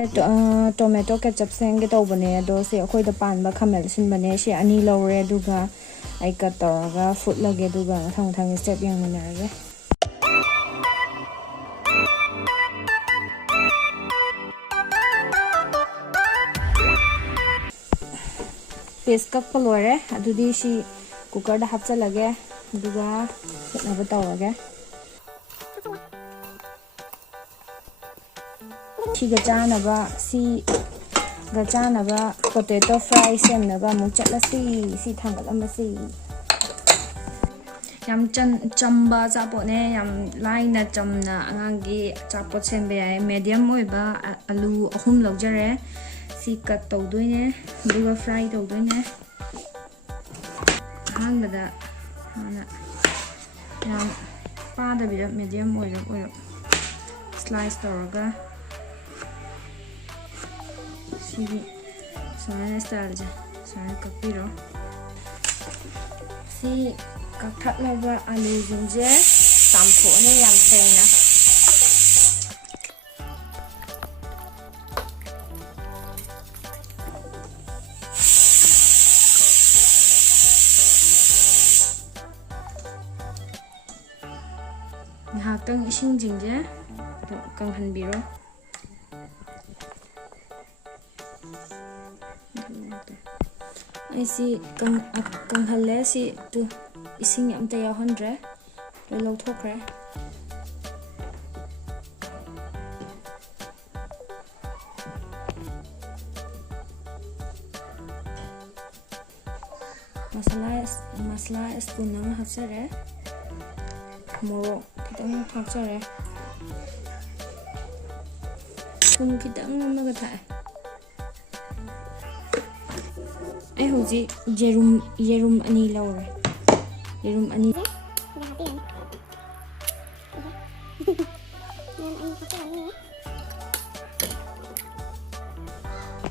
Tomato ketchup senge tawbane ado se akhoi da panba khamel sinbane se ani lawre aduga ai cut tawraga food lage aduga thang thang step yang manarage paste kak palore adudi si cooker da hapchalage aduga setnaba tawrage Siga chanaba si gachanaba potato fry semnaba mu chatlasi si thangalambasi yam chamba chapone yam laina chamna angangi chapot sembe ay medium oiba alu ahum laujare si cut tawdoine duga fry tawdoine hanbada hana yam pada bida medium oiro slice tawraga Sini soalnya style aja, soalnya kepiro. Si kakak laba alu jinje, tampuknya yang sengna. Ngahakang ising jinje, kanghan biro. Ai si kang halle si tu ising yam ta yahondre lo thokre masala spoon nang hapsare moro kitang hapsare kum kitang namaga tha I hoji yerum ani lawre yerum ani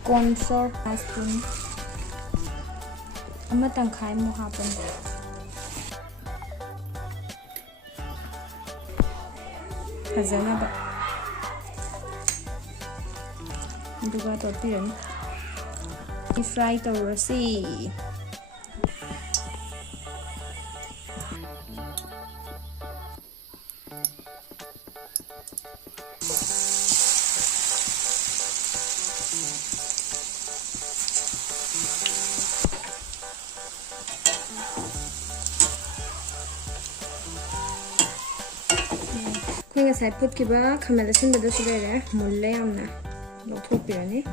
corn flour spoon ama tangkhai mo hapan fazana ba duga to piran fry tawrasi Kaya sa put kiba kamera sin bado sudere mulle amna lo thopirani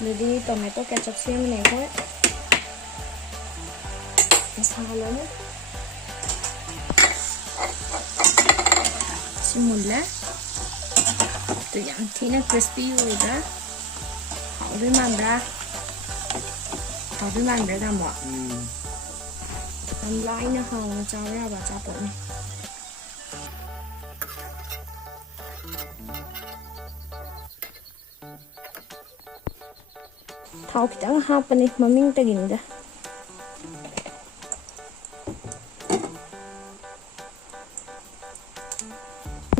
Jadi tomato ketchup sih yang kok masalahnya simula itu yang tina crispy udah Tahu manda dah mau lain na hang cawya ba capok nih Tahu kita ngapa nih maming tagin dah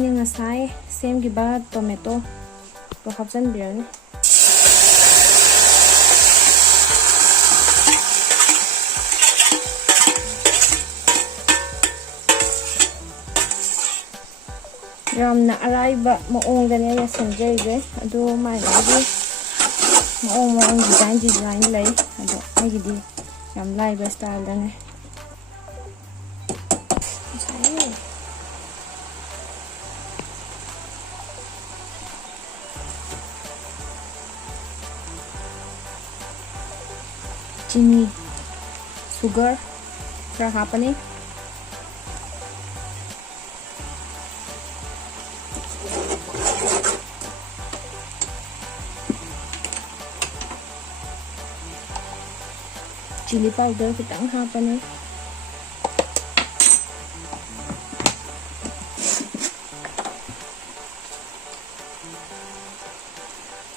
ini ngasai same giba tomato ko hapsan biryani Ramna arriba maong gani ya sanjayge adu mai lagi maong design lay adu ai gidi ram lai ba style dane chini sugar kaya apa nih chili powder kita ang hapa nih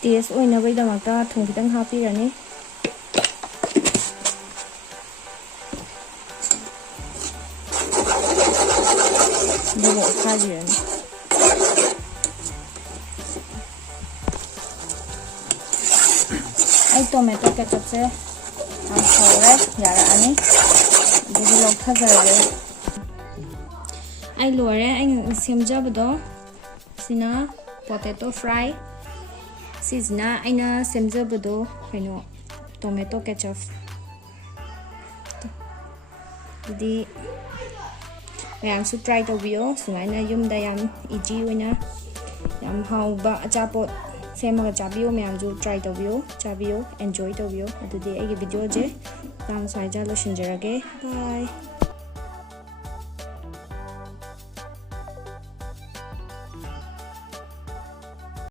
test ꯑꯣꯏꯅꯕꯒꯤꯗꯃꯛꯇ ꯊꯨꯝ ꯈꯤꯇꯪ ꯍꯥꯞꯄꯤꯔꯅꯤ ꯑꯗꯨꯒ ꯑꯣꯠꯈꯥꯏꯕꯤꯔꯅꯤ ꯑꯩ tomato ꯀꯦꯆꯞꯁꯦ ꯌꯥꯝ ꯍꯧꯔꯦ ꯌꯥꯔꯛꯑꯅꯤ ꯑꯗꯨꯗꯤ ꯂꯧꯊꯖꯔꯒꯦ ꯑꯩ ꯂꯣꯏꯔꯦ ꯑꯩꯅ ꯁꯦꯝꯖꯕꯗꯣ ꯁꯤꯅ ꯄꯣꯇꯦꯇꯣ ꯐ꯭ꯔꯥꯏ ꯁꯤꯁꯤꯅ ꯑꯩꯅ ꯁꯦꯝꯖꯕꯗꯣ ꯀꯩꯅꯣ ꯇꯣꯃꯦꯇꯣ ꯀꯦꯆꯞ ꯑꯗꯨꯗꯤ ꯃꯌꯥꯝꯁꯨ ꯇ꯭ꯔꯥꯏ ꯇꯧꯕꯤꯌꯣ ꯁꯨꯃꯥꯏꯅ ꯌꯨꯝꯗ ꯌꯥꯝ ꯏꯖꯤ ꯑꯣꯏꯅ ꯌꯥꯝ ꯍꯥꯎꯕ ꯑꯆꯥꯄꯣꯠ ꯁꯦꯝꯃꯒ ꯆꯥꯕꯤꯌꯣ ꯃꯌꯥꯝꯁꯨ ꯇ꯭ꯔꯥꯏ ꯇꯧꯕꯤꯌꯣ ꯆꯥꯕꯤꯌꯣ ꯑꯦꯟꯖꯣꯏ ꯇꯧꯕꯤꯌꯣ ꯑꯗꯨꯗꯤ ꯑꯩꯒꯤ ꯚꯤꯗꯤꯑꯣꯁꯦ ꯁ꯭ꯋꯥꯏꯗ ꯂꯣꯏꯁꯤꯟꯖꯔꯒꯦ ꯕꯥꯏ